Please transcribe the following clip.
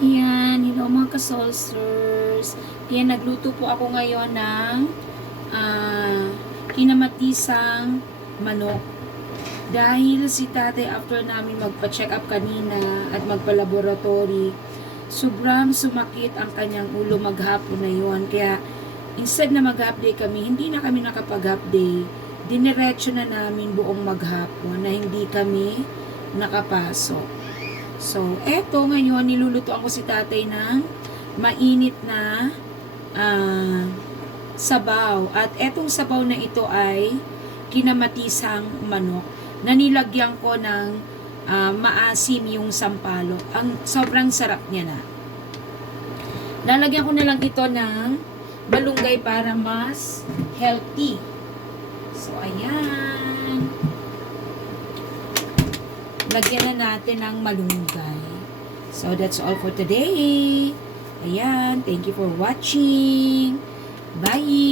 Yan, hello mga ka-solsters. Yan, nagluto po ako ngayon ng ah, kinamatisang manok. Dahil si tatay after namin magpa-check up kanina at magpa-laboratory, sobrang sumakit ang kanyang ulo maghapon na yon. Kaya instead na mag-half day kami, hindi na kami nakapag-half day. Diniretso na namin buong maghapon na hindi kami nakapasok. So, eto ngayon, nilulutuan ko si tatay ng mainit na ah, sabaw. At etong sabaw na ito ay kinamatisang manok na nilagyan ko ng ah, maasim yung sampalok. Ang sobrang sarap niya na. Lalagyan ko na lang ito ng malunggay para mas healthy. So, ayan. Lagyan na natin ng malunggay. So, that's all for today. Ayan. Thank you for watching. Bye!